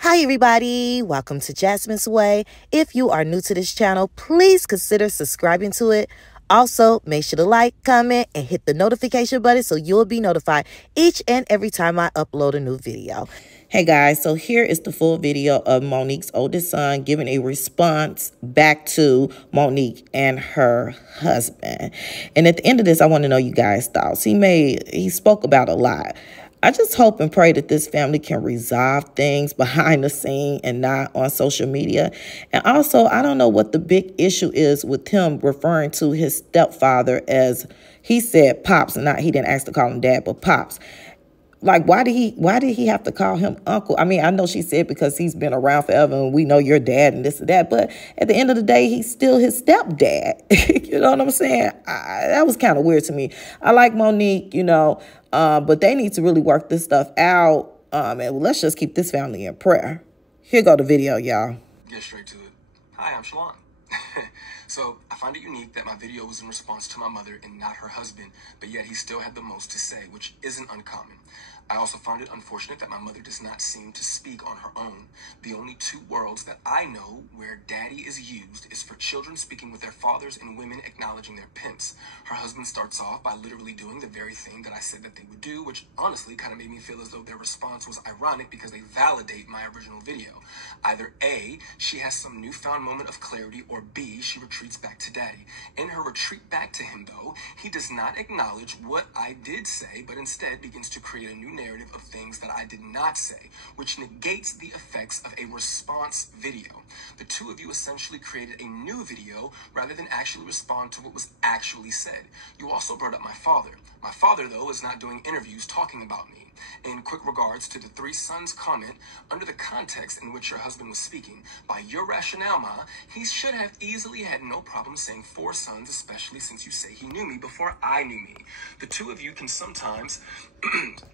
Hi everybody, welcome to Jasmine's Way. If you are new to this channel, please consider subscribing to it. Also, make sure to like, comment, and hit the notification button so you'll be notified each and every time I upload a new video. Hey guys, so here is the full video of Monique's oldest son giving a response back to Monique and her husband. And at the end of this, I want to know you guys' thoughts. He spoke about a lot. I just hope and pray that this family can resolve things behind the scene and not on social media. And also, I don't know what the big issue is with him referring to his stepfather as, he said Pops, and not, he didn't ask to call him Dad, but Pops. Like, why did he have to call him uncle? I mean, I know she said because he's been around forever and we know your dad and this and that, but at the end of the day, he's still his stepdad. You know what I'm saying? That was kind of weird to me. I like Monique, but they need to really work this stuff out. And let's just keep this family in prayer. Here go the video, y'all. Get straight to it. Hi, I'm Shalon. So I find it unique that my video was in response to my mother and not her husband, but yet he still had the most to say, which isn't uncommon. I also find it unfortunate that my mother does not seem to speak on her own. The only two worlds that I know where daddy is used is for children speaking with their fathers and women acknowledging their pimps. Her husband starts off by literally doing the very thing that I said that they would do, which honestly kind of made me feel as though their response was ironic because they validate my original video. Either A, she has some newfound moment of clarity, or B, she retreats back to daddy. In her retreat back to him, though, he does not acknowledge what I did say, but instead begins to create a new narrative of things that I did not say, which negates the effects of a response video. The two of you essentially created a new video rather than actually respond to what was actually said. You also brought up my father. My father, though, is not doing interviews talking about me. In quick regards to the three sons comment, under the context in which your husband was speaking, by your rationale, Ma, he should have easily had no problem saying four sons, especially since you say he knew me before I knew me. The two of you can sometimes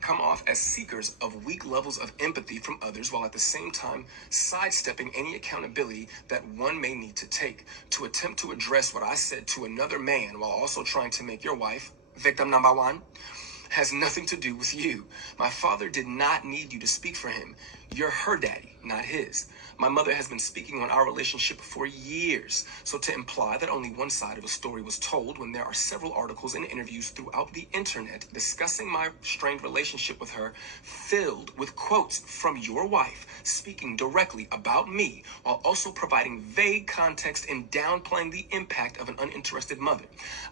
come off as seekers of weak levels of empathy from others while at the same time sidestepping any accountability that one may need to take. To attempt to address what I said to another man while also trying to make your wife victim number one has nothing to do with you. My father did not need you to speak for him. You're her daddy, not his. My mother has been speaking on our relationship for years, so to imply that only one side of a story was told when there are several articles and interviews throughout the internet discussing my strained relationship with her, filled with quotes from your wife speaking directly about me while also providing vague context and downplaying the impact of an uninterested mother.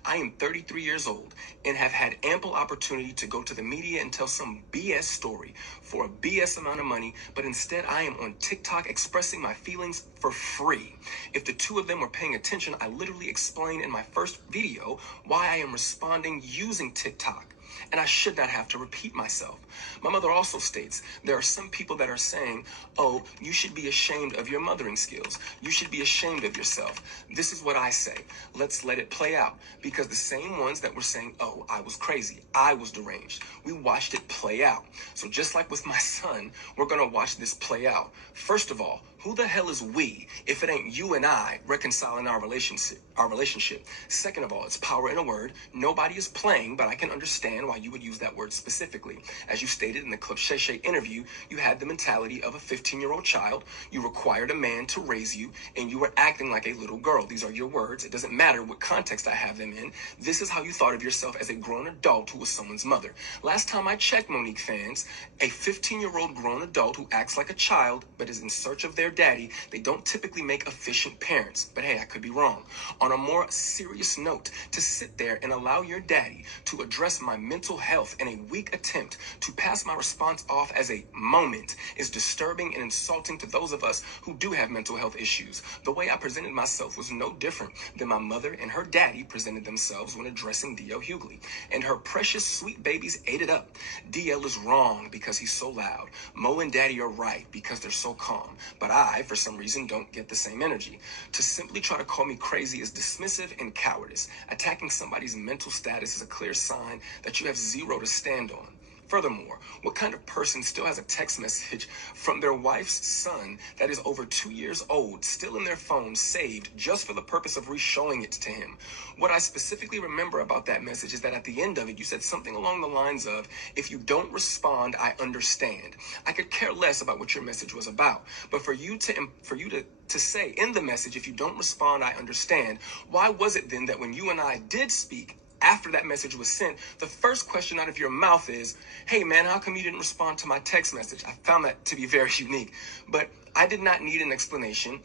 I am 33 years old and have had ample opportunity to go to the media and tell some BS story for a BS amount of money, but instead I am on TikTok expressing my feelings for free. If the two of them were paying attention, I literally explained in my first video why I am responding using TikTok, and I should not have to repeat myself. My mother also states there are some people that are saying, oh, you should be ashamed of your mothering skills. You should be ashamed of yourself. This is what I say. Let's let it play out, because the same ones that were saying, oh, I was crazy, I was deranged, we watched it play out. So just like with my son, we're going to watch this play out. First of all, who the hell is we if it ain't you and I reconciling our relationship? Second of all, it's power in a word. Nobody is playing, but I can understand why you would use that word specifically. As you stated in the Clip Shay Shay interview, you had the mentality of a 15-year-old child. You required a man to raise you, and you were acting like a little girl. These are your words. It doesn't matter what context I have them in. This is how you thought of yourself as a grown adult who was someone's mother. Last time I checked, Monique fans, a 15-year-old grown adult who acts like a child but is in search of their daddy, they don't typically make efficient parents. But hey, I could be wrong. On a more serious note, to sit there and allow your daddy to address my mental health in a weak attempt to pass my response off as a moment is disturbing and insulting to those of us who do have mental health issues. The way I presented myself was no different than my mother and her daddy presented themselves when addressing D.L. Hughley. And her precious sweet babies ate it up. D.L. is wrong because he's so loud. Mo and daddy are right because they're so calm. But I, for some reason, don't get the same energy. To simply try to call me crazy is dismissive and cowardice. Attacking somebody's mental status is a clear sign that you have zero to stand on. Furthermore, what kind of person still has a text message from their wife's son that is over 2 years old, still in their phone, saved just for the purpose of re-showing it to him? What I specifically remember about that message is that at the end of it, you said something along the lines of, if you don't respond, I understand. I could care less about what your message was about, but for you to say in the message, if you don't respond, I understand, why was it then that when you and I did speak, after that message was sent, the first question out of your mouth is, hey man, how come you didn't respond to my text message? I found that to be very unique, but I did not need an explanation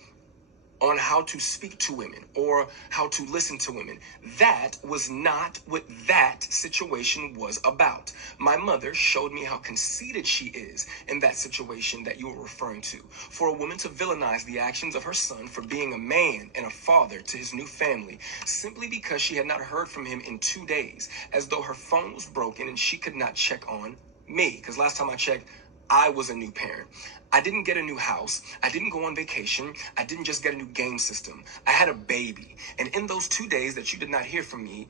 on how to speak to women or how to listen to women. That was not what that situation was about. My mother showed me how conceited she is in that situation that you were referring to. For a woman to villainize the actions of her son for being a man and a father to his new family simply because she had not heard from him in 2 days, as though her phone was broken and she could not check on me. Because last time I checked, I was a new parent. I didn't get a new house. I didn't go on vacation. I didn't just get a new game system. I had a baby. And in those 2 days that you did not hear from me,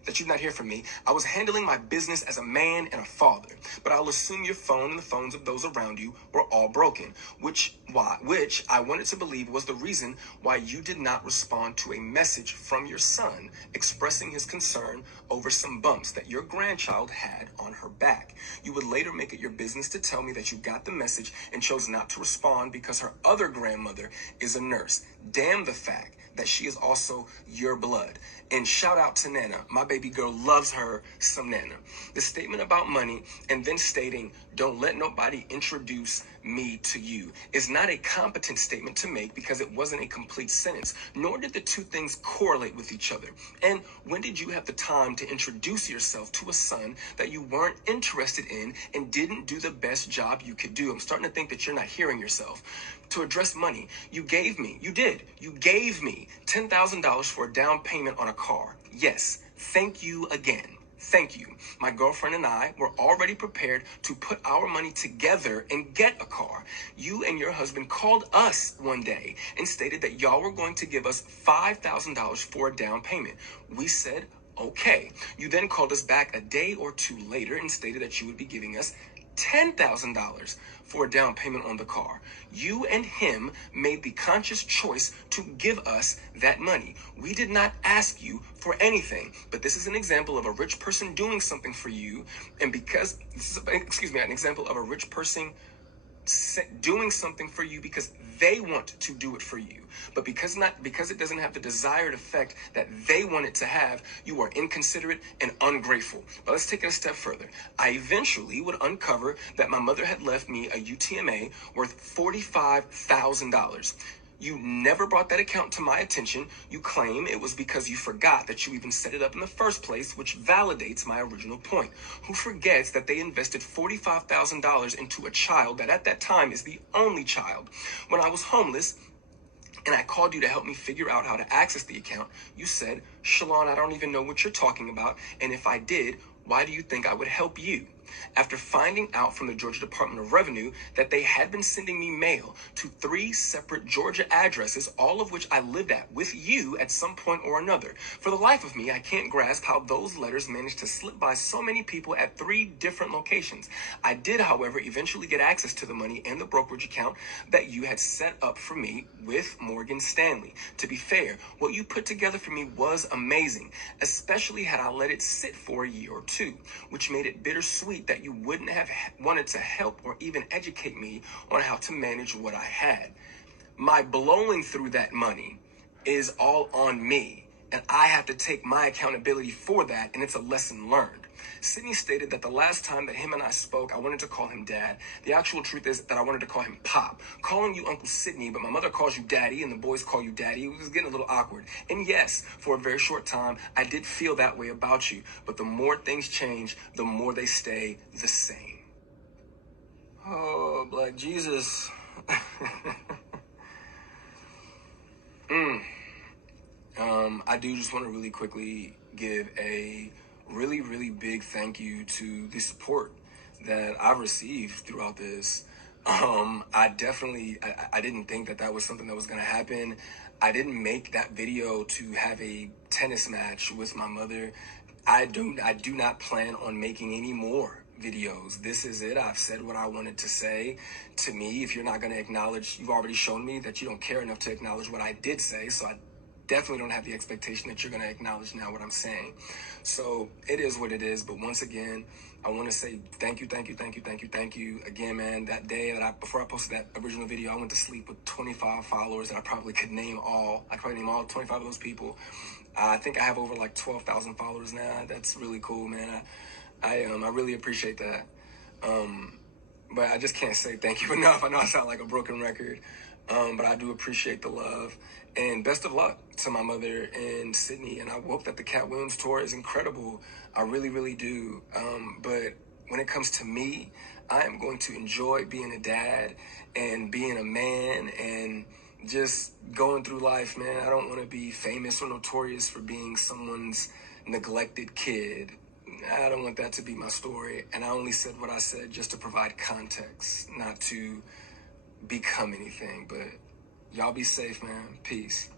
I was handling my business as a man and a father. But I'll assume your phone and the phones of those around you were all broken, which I wanted to believe was the reason why you did not respond to a message from your son expressing his concern over some bumps that your grandchild had on her back. You would later make it your business to tell me that you got the message and chose not to respond because her other grandmother is a nurse. Damn the fact that she is also your blood. And shout out to Nana. My baby girl loves her some Nana. The statement about money and then stating, don't let nobody introduce me to you, is not a competent statement to make because it wasn't a complete sentence, nor did the two things correlate with each other. And when did you have the time to introduce yourself to a son that you weren't interested in and didn't do the best job you could do? I'm starting to think that you're not hearing yourself. To address money, you gave me $10,000 for a down payment on a car. Yes, thank you again. Thank you. My girlfriend and I were already prepared to put our money together and get a car. You and your husband called us one day and stated that y'all were going to give us $5,000 for a down payment. We said, okay. You then called us back a day or two later and stated that you would be giving us $10,000 for a down payment on the car. You and him made the conscious choice to give us that money. We did not ask you for anything, but this is an example of a rich person doing something for you. And because an example of a rich person doing something for you because they want to do it for you, but because it doesn't have the desired effect that they want it to have, you are inconsiderate and ungrateful. But let's take it a step further. I eventually would uncover that my mother had left me a UTMA worth $45,000. You never brought that account to my attention. You claim it was because you forgot that you even set it up in the first place, which validates my original point. Who forgets that they invested $45,000 into a child that at that time is the only child? When I was homeless and I called you to help me figure out how to access the account, you said, Shalon, I don't even know what you're talking about. And if I did, why do you think I would help you? After finding out from the Georgia Department of Revenue that they had been sending me mail to 3 separate Georgia addresses, all of which I lived at with you at some point or another. For the life of me, I can't grasp how those letters managed to slip by so many people at 3 different locations. I did, however, eventually get access to the money and the brokerage account that you had set up for me with Morgan Stanley. To be fair, what you put together for me was amazing, especially had I let it sit for a year or two, which made it bittersweet that you wouldn't have wanted to help or even educate me on how to manage what I had. My blowing through that money is all on me, and I have to take my accountability for that, and it's a lesson learned. Sydney stated that the last time that him and I spoke, I wanted to call him Dad. The actual truth is that I wanted to call him Pop. Calling you Uncle Sydney, but my mother calls you Daddy and the boys call you Daddy. It was getting a little awkward. And yes, for a very short time, I did feel that way about you. But the more things change, the more they stay the same. Oh, Black Jesus. I do just want to really quickly give a really big thank you to the support that I've received throughout this. I didn't think that was something that was going to happen. I didn't make that video to have a tennis match with my mother. I do not plan on making any more videos. This is it. I've said what I wanted to say. To me, if you're not going to acknowledge, you've already shown me that you don't care enough to acknowledge what I did say, so I definitely don't have the expectation that you're going to acknowledge now what I'm saying. So it is what it is. But once again, I want to say thank you again, man. That day that before I posted that original video, I went to sleep with 25 followers that I probably could name all. I could probably name all 25 of those people. I think I have over like 12,000 followers now. That's really cool, man. I really appreciate that. But I just can't say thank you enough. I know I sound like a broken record, but I do appreciate the love. And best of luck to my mother in Sydney. And I hope that the Cat Williams tour is incredible. I really, really do. But when it comes to me, I am going to enjoy being a dad and being a man and just going through life, man. I don't want to be famous or notorious for being someone's neglected kid. I don't want that to be my story. And I only said what I said just to provide context, not to become anything. But y'all be safe, man. Peace.